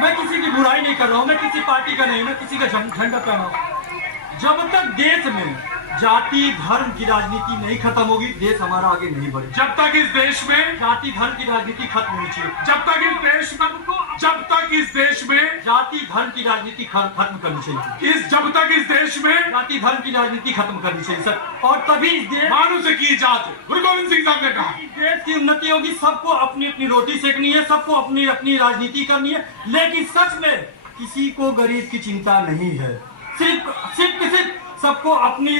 मैं किसी की बुराई नहीं कर रहा हूँ, मैं किसी पार्टी का नहीं, मैं किसी का झंडा कर रहा हूँ। जब तक देश में जाति धर्म की राजनीति नहीं खत्म होगी, देश हमारा आगे नहीं बढ़ेगा। जब तक इस देश में जाति धर्म की राजनीति खत्म होनी चाहिए। जब तक इस देश में जाति धर्म की राजनीति खत्म करनी चाहिए। जब तक इस देश में जाति धर्म की राजनीति खत्म करनी चाहिए सर। और तभी इस देश मानुष्य की जात, गुरु गोविंद सिंह साहब ने कहा, देश की उन्नति होगी। सबको अपनी अपनी रोटी सेकनी है, सबको अपनी अपनी राजनीति करनी है, लेकिन सच में किसी को गरीब की चिंता नहीं है। सिर्फ सबको अपनी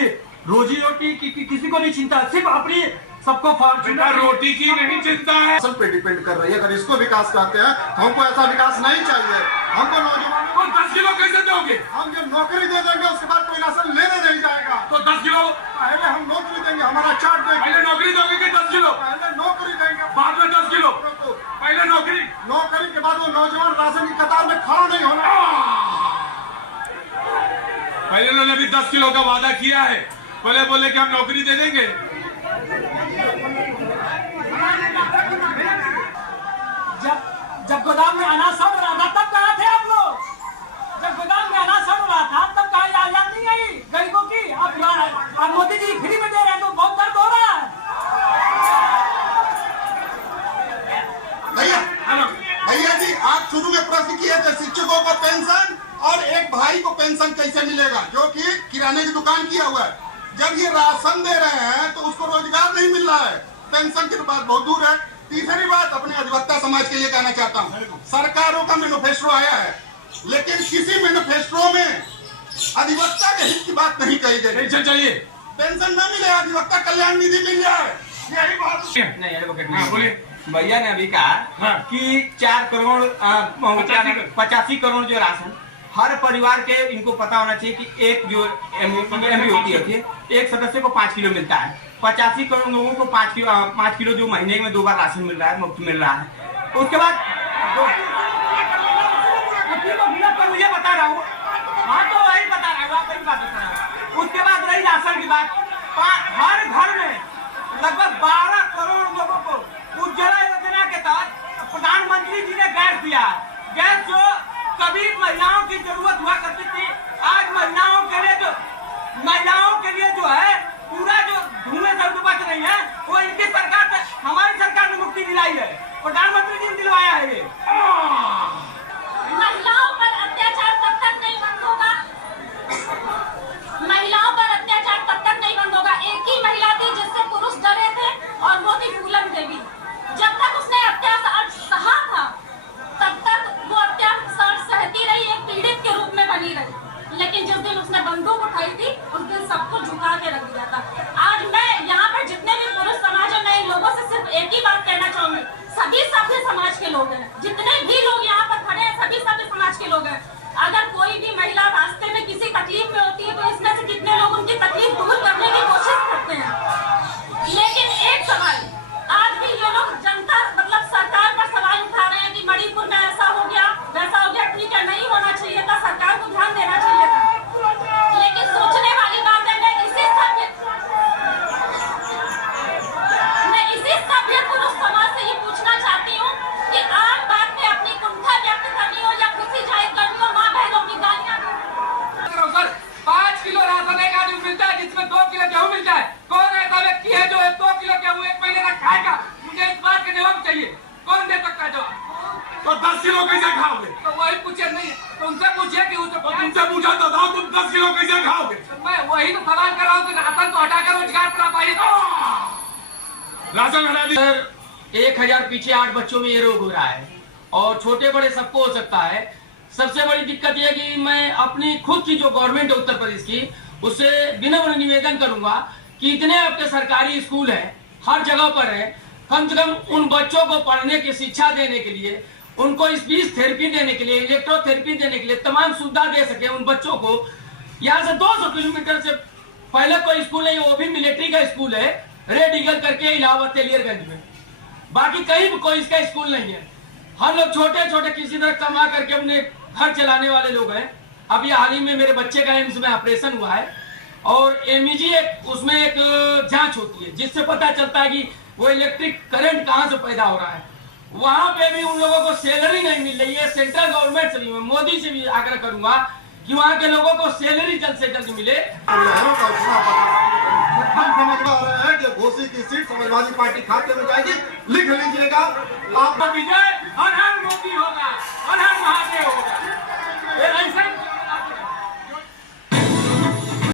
रोजी रोटी की किसी को नहीं चिंता, सिर्फ अपनी सबको फॉर्चूनर रोटी की नहीं चिंता है। असल पे डिपेंड कर रही है। अगर इसको विकास कहते हैं तो हमको ऐसा विकास नहीं चाहिए। हमको नौजवानों को 10 किलो कैसे दोगे? हम जब नौकरी दे देंगे उसके बाद कोई राशन लेने नहीं जाएगा। तो 10 किलो पहले हम नौकरी देंगे, हमारा चार्ट देंगे। पहले नौकरी दोगे कि 10 किलो? पहले नौकरी देंगे, बाद में 10 किलो। पहले नौकरी के बाद वो नौजवान राशन की कतार में खड़ा नहीं होना। पहले उन्होंने भी 10 किलो का वादा किया है, पहले बोले कि हम नौकरी दे देंगे। जब गोदाम में अनाज सड़ रहा था तब कहा थे आप लोग? जब गोदाम में अनाज सड़ रहा था तब कहा याद नहीं आई गरीबों की? आप मोदी जी फ्री में दे रहे हैं तो बहुत दर्द हो रहा है। भैया जी, आप शुरू में प्रश्न किए थे शिक्षकों को पेंशन और एक भाई को पेंशन कैसे मिलेगा जो कि किराने की दुकान किया हुआ है। जब ये राशन दे रहे हैं तो उसको रोजगार नहीं मिल रहा है। पेंशन की बात बहुत दूर है। तीसरी बात अपने अधिवक्ता समाज के लिए कहना चाहता हूँ, सरकारों का मैनिफेस्टो आया है, लेकिन किसी मैनिफेस्टो में अधिवक्ता के हित की बात नहीं कही गई। पेंशन चाहिए, पेंशन न मिले, अधिवक्ता कल्याण निधि मिल जाए, यही बात नहीं एडवोकेट बोले भैया ने अभी कहा कि 4 करोड़ 85 करोड़ जो राशन हर परिवार के, इनको पता होना चाहिए कि एक जो एमबी होती है, एक सदस्य को 5 किलो मिलता है। 85 करोड़ लोगों को 5 किलो जो महीने में 2 बार राशन मिल रहा है, मुफ्त मिल रहा है। उसके बाद मुझे बता रहा हूँ, हाँ तो वही बता रहा हूँ, आप वही बात बता रहा हूँ। उसके बाद रही राशन की बात, हर घर में लगभग 12 करोड़ लोगों को उज्ज्वला योजना के तहत प्रधानमंत्री जी ने गैस दिया। गैस जो कभी महिलाओं की जरूरत हुआ करती थी, आज महिलाओं के लिए जो है पूरा जो धुएं से बच रही है, वो इनकी सरकार से, हमारी सरकार ने मुक्ति दिलाई है, प्रधानमंत्री जी ने दिलवाया है। ये महिलाओं पर अत्याचार तब तक नहीं बंद होगा, महिलाओं पर अत्याचार तब तक नहीं बंद होगा। एक ही महिला थी जिससे पुरुष डरे थे और वो थी फूलन देवी। जब तक उसने अत्याचार सहा था तब तक वो अत्याचार सहती रही, एक पीड़ित के रूप में बनी रही। लेकिन जिस दिन उसने बंदूक उठाई थी उस दिन सबको झुका के रख दिया था। आज मैं यहाँ पर जितने भी पुरुष समाज है, मैं इन लोगों से सिर्फ एक ही बात कहना चाहूंगी, सभी सभ्य समाज के लोग हैं, जितने भी लोग यहाँ पर खड़े हैं सभी सभ्य समाज के लोग हैं। अगर कोई भी महिला रास्ते में किसी तकलीफ में होती है तो इसमें से कितने लोग उनकी तकलीफ दूर करने की कोशिश करते हैं। लेकिन एक सवाल, आज भी ये लोग जनता मतलब सरकार पर सवाल उठा रहे हैं कि मणिपुर में ऐसा हो गया वैसा हो गया। ठीक है, नहीं होना चाहिए था, सरकार को ध्यान देना चाहिए था, लेकिन सोचने वाली बात है। मैं इसी सभ्य पुरुष समाज से ये पूछना चाहती हूँ कि आम बात में अपनी कुंठा व्यक्त करनी हो या खुशी जाहिर करनी हो, माँ बहनों की गालियाँ 5 किलो राशन एक आदमी मिलता है जिसमें 2 किलो गेहूँ मिल जाए। कौन ऐसा व्यक्ति है जो 2 किलो गेहूँ एक महीने तक खाएगा? मुझे इस बात का जवाब चाहिए, कौन दे सकता है जवाब? तो 10 किलो कैसे खाओगे? तो वही पूछे, नहीं तो उनसे पूछिए कि तुमसे पूछा तो था, तुम 10 किलो कैसे खाओगे? मैं वही तो सवाल कर रहा हूँ कि राशन को हटाकर रोजगार पर पाइए। राशन हटा दी सर, 1000 पीछे 8 बच्चों में ये रोग हो रहा है और छोटे बड़े सबको हो सकता है। सबसे बड़ी दिक्कत यह कि मैं अपनी खुद की जो गवर्नमेंट है उत्तर प्रदेश की, उससे विनम्र निवेदन करूंगा कि इतने आपके सरकारी स्कूल है, हर जगह पर है, कम से कम उन बच्चों को पढ़ने की शिक्षा देने के लिए, उनको स्पीच थेरेपी देने के लिए, इलेक्ट्रोथेरेपी देने के लिए तमाम सुविधा दे सके उन बच्चों को। यहाँ से 200 किलोमीटर से पहले कोई स्कूल है, वो भी मिलिट्री का स्कूल है, रेड ईगल करके इलाहाबाद तेलियरगंज में। बाकी कहीं भी कोई इसका स्कूल नहीं है। हम लोग छोटे छोटे किसी तरह कमा करके अपने घर चलाने वाले लोग हैं। अभी हाल ही में मेरे बच्चे का एम्स में ऑपरेशन हुआ है और एमईजी उसमें एक जांच होती है जिससे पता चलता है कि वो इलेक्ट्रिक करंट कहाँ से पैदा हो रहा है। वहाँ पे भी उन लोगों को सैलरी नहीं मिल रही है। सेंट्रल गवर्नमेंट से भी, मैं मोदी से भी आग्रह करूंगा कि वहाँ के लोगों को सैलरी जल्द से जल्द मिले। हम समझ पा रहे हैं कि घोसी की सीट समाजवादी पार्टी खाते में जाएगी, लिख लीजिएगा। विजय हर हर मोदी होगा।